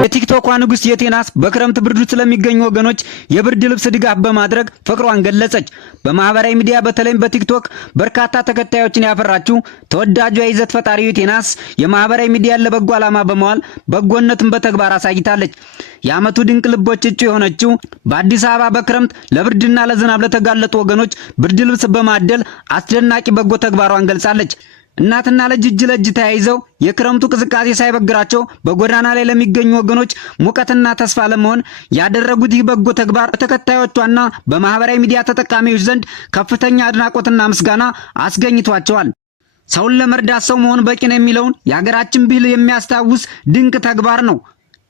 የቲክቶክ ንጉስ የቴናስ በክረምት ብርዱ ስለሚገኙ ወገኖች የብርድ ልብስ ድጋፍ በማድረግ ፍቅሯን ገለጸች። በማህበራዊ ሚዲያ በተለይም በቲክቶክ በርካታ ተከታዮችን ያፈራችው ተወዳጇ ይዘት ፈጣሪው ቴናስ የማህበራዊ ሚዲያን ለበጎ ዓላማ በመዋል በጎነትን በተግባር አሳይታለች። የዓመቱ ድንቅ ልቦች እጩ የሆነችው በአዲስ አበባ በክረምት ለብርድና ለዝናብ ለተጋለጡ ወገኖች ብርድ ልብስ በማደል አስደናቂ በጎ ተግባሯን ገልጻለች። እናትና ልጅ እጅ ለእጅ ተያይዘው የክረምቱ ቅዝቃዜ ሳይበግራቸው በጎዳና ላይ ለሚገኙ ወገኖች ሙቀትና ተስፋ ለመሆን ያደረጉት ይህ በጎ ተግባር በተከታዮቿና በማህበራዊ ሚዲያ ተጠቃሚዎች ዘንድ ከፍተኛ አድናቆትና ምስጋና አስገኝቷቸዋል። ሰውን ለመርዳት ሰው መሆን በቂ ነው የሚለውን የሀገራችን ብሂል የሚያስታውስ ድንቅ ተግባር ነው።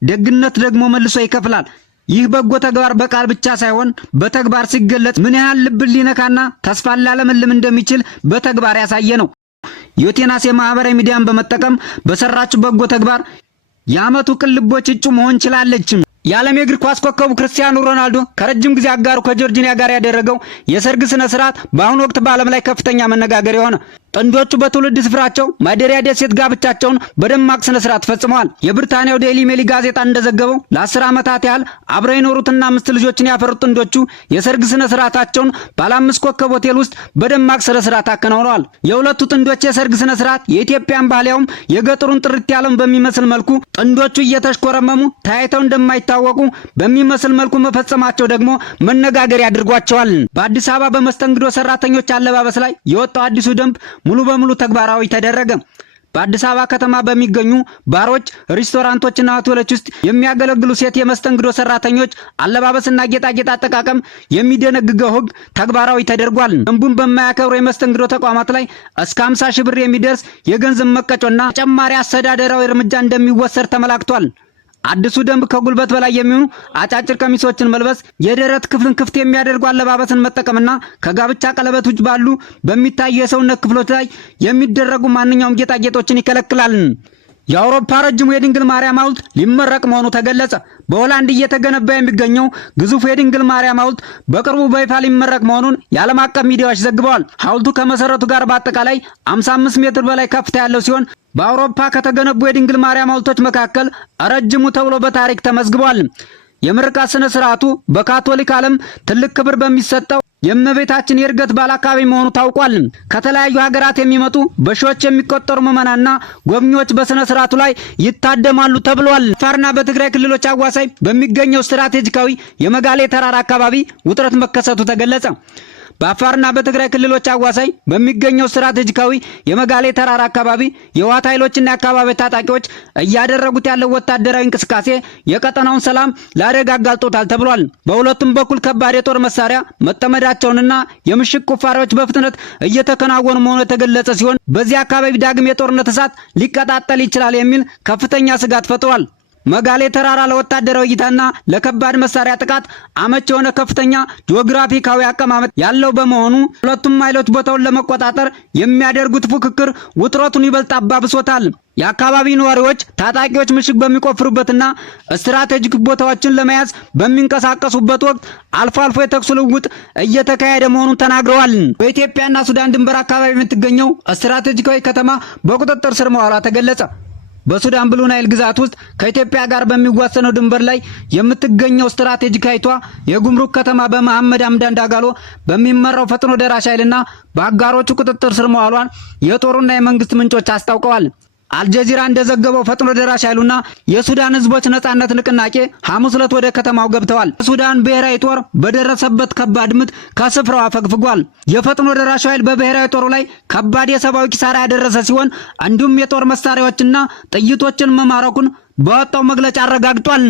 ደግነት ደግሞ መልሶ ይከፍላል። ይህ በጎ ተግባር በቃል ብቻ ሳይሆን በተግባር ሲገለጽ ምን ያህል ልብን ሊነካና ተስፋን ሊያለመልም እንደሚችል በተግባር ያሳየ ነው። የቴናስ የማህበራዊ ሚዲያን በመጠቀም በሰራችው በጎ ተግባር የዓመቱ ቅን ልቦች እጩ መሆን ችላለች። የዓለም የእግር ኳስ ኮከቡ ክርስቲያኖ ሮናልዶ ከረጅም ጊዜ አጋሩ ከጆርጂኒያ ጋር ያደረገው የሰርግ ስነ ስርዓት በአሁኑ ወቅት በዓለም ላይ ከፍተኛ መነጋገሪያ ሆነ። ጥንዶቹ በትውልድ ስፍራቸው ማደሪያ ደሴት ጋብቻቸውን በደማቅ ስነ ስርዓት ፈጽመዋል። የብሪታንያው ዴይሊ ሜል ጋዜጣ እንደዘገበው ለ10 ዓመታት ያህል አብረው የኖሩትና 5 ልጆችን ያፈሩት ጥንዶቹ የሰርግ ስነ ስርዓታቸውን ባለ 5 ኮከብ ሆቴል ውስጥ በደማቅ ስነ ስርዓት አከናውነዋል። የሁለቱ ጥንዶች የሰርግ ስነ ስርዓት የኢትዮጵያን ባህል ያውም የገጠሩን ጥርት ያለውን በሚመስል መልኩ ጥንዶቹ እየተሽኮረመሙ ታይተው እንደማይታወቁ በሚመስል መልኩ መፈጸማቸው ደግሞ መነጋገሪያ አድርጓቸዋል። በአዲስ አበባ በመስተንግዶ ሰራተኞች አለባበስ ላይ የወጣው አዲሱ ደንብ ሙሉ በሙሉ ተግባራዊ ተደረገ። በአዲስ አበባ ከተማ በሚገኙ ባሮች፣ ሬስቶራንቶችና ሆቴሎች ውስጥ የሚያገለግሉ ሴት የመስተንግዶ ሰራተኞች አለባበስና ጌጣጌጥ አጠቃቀም የሚደነግገው ሕግ ተግባራዊ ተደርጓል። ደንቡን በማያከብሩ የመስተንግዶ ተቋማት ላይ እስከ 50 ሺህ ብር የሚደርስ የገንዘብ መቀጮና ተጨማሪ አስተዳደራዊ እርምጃ እንደሚወሰድ ተመላክቷል። አዲሱ ደንብ ከጉልበት በላይ የሚሆኑ አጫጭር ቀሚሶችን መልበስ፣ የደረት ክፍልን ክፍት የሚያደርጉ አለባበስን መጠቀምና ከጋብቻ ቀለበት ውጭ ባሉ በሚታዩ የሰውነት ክፍሎች ላይ የሚደረጉ ማንኛውም ጌጣጌጦችን ይከለክላል። የአውሮፓ ረጅሙ የድንግል ማርያም ሐውልት ሊመረቅ መሆኑ ተገለጸ። በሆላንድ እየተገነባ የሚገኘው ግዙፍ የድንግል ማርያም ሐውልት በቅርቡ በይፋ ሊመረቅ መሆኑን የዓለም አቀፍ ሚዲያዎች ዘግበዋል። ሐውልቱ ከመሰረቱ ጋር በአጠቃላይ 55 ሜትር በላይ ከፍታ ያለው ሲሆን በአውሮፓ ከተገነቡ የድንግል ማርያም ሐውልቶች መካከል ረጅሙ ተብሎ በታሪክ ተመዝግቧል። የምርቃት ስነ ስርዓቱ በካቶሊክ ዓለም ትልቅ ክብር በሚሰጠው የእመቤታችን የዕርገት በዓል አካባቢ መሆኑ ታውቋል። ከተለያዩ ሀገራት የሚመጡ በሺዎች የሚቆጠሩ ምዕመናንና ጎብኚዎች በስነ ስርዓቱ ላይ ይታደማሉ ተብሏል። በአፋርና በትግራይ ክልሎች አዋሳኝ በሚገኘው ስትራቴጂካዊ የመጋሌ ተራራ አካባቢ ውጥረት መከሰቱ ተገለጸ። በአፋርና በትግራይ ክልሎች አዋሳኝ በሚገኘው ስትራቴጂካዊ የመጋሌ ተራራ አካባቢ የህወሓት ኃይሎችና የአካባቢ ታጣቂዎች እያደረጉት ያለው ወታደራዊ እንቅስቃሴ የቀጠናውን ሰላም ለአደጋ አጋልጦታል ተብሏል። በሁለቱም በኩል ከባድ የጦር መሳሪያ መጠመዳቸውንና የምሽግ ቁፋሮዎች በፍጥነት እየተከናወኑ መሆኑ የተገለጸ ሲሆን በዚህ አካባቢ ዳግም የጦርነት እሳት ሊቀጣጠል ይችላል የሚል ከፍተኛ ስጋት ፈጥሯል። መጋሌ ተራራ ለወታደራዊ እይታና ለከባድ መሳሪያ ጥቃት አመች የሆነ ከፍተኛ ጂኦግራፊካዊ አቀማመጥ ያለው በመሆኑ ሁለቱም ኃይሎች ቦታውን ለመቆጣጠር የሚያደርጉት ፉክክር ውጥረቱን ይበልጥ አባብሶታል። የአካባቢ ነዋሪዎች ታጣቂዎች ምሽግ በሚቆፍሩበትና ስትራቴጂክ ቦታዎችን ለመያዝ በሚንቀሳቀሱበት ወቅት አልፎ አልፎ የተኩስ ልውውጥ እየተካሄደ መሆኑን ተናግረዋል። በኢትዮጵያና ሱዳን ድንበር አካባቢ የምትገኘው ስትራቴጂካዊ ከተማ በቁጥጥር ስር መዋሏ ተገለጸ። በሱዳን ብሉ ናይል ግዛት ውስጥ ከኢትዮጵያ ጋር በሚዋሰነው ድንበር ላይ የምትገኘው ስትራቴጂካዊቷ የጉምሩክ ከተማ በመሐመድ ሐምዳን ዳጋሎ በሚመራው ፈጥኖ ደራሽ ኃይልና በአጋሮቹ ቁጥጥር ስር መዋሏን የጦሩና የመንግስት ምንጮች አስታውቀዋል። አልጀዚራ እንደዘገበው ፈጥኖ ደራሽ ኃይሉና የሱዳን ህዝቦች ነጻነት ንቅናቄ ሐሙስ ዕለት ወደ ከተማው ገብተዋል። ሱዳን ብሔራዊ ጦር በደረሰበት ከባድ ምት ከስፍራው አፈግፍጓል። የፈጥኖ ደራሽ ኃይል በብሔራዊ ጦሩ ላይ ከባድ የሰብአዊ ኪሳራ ያደረሰ ሲሆን እንዲሁም የጦር መሳሪያዎችና ጥይቶችን መማረኩን በወጣው መግለጫ አረጋግጧል።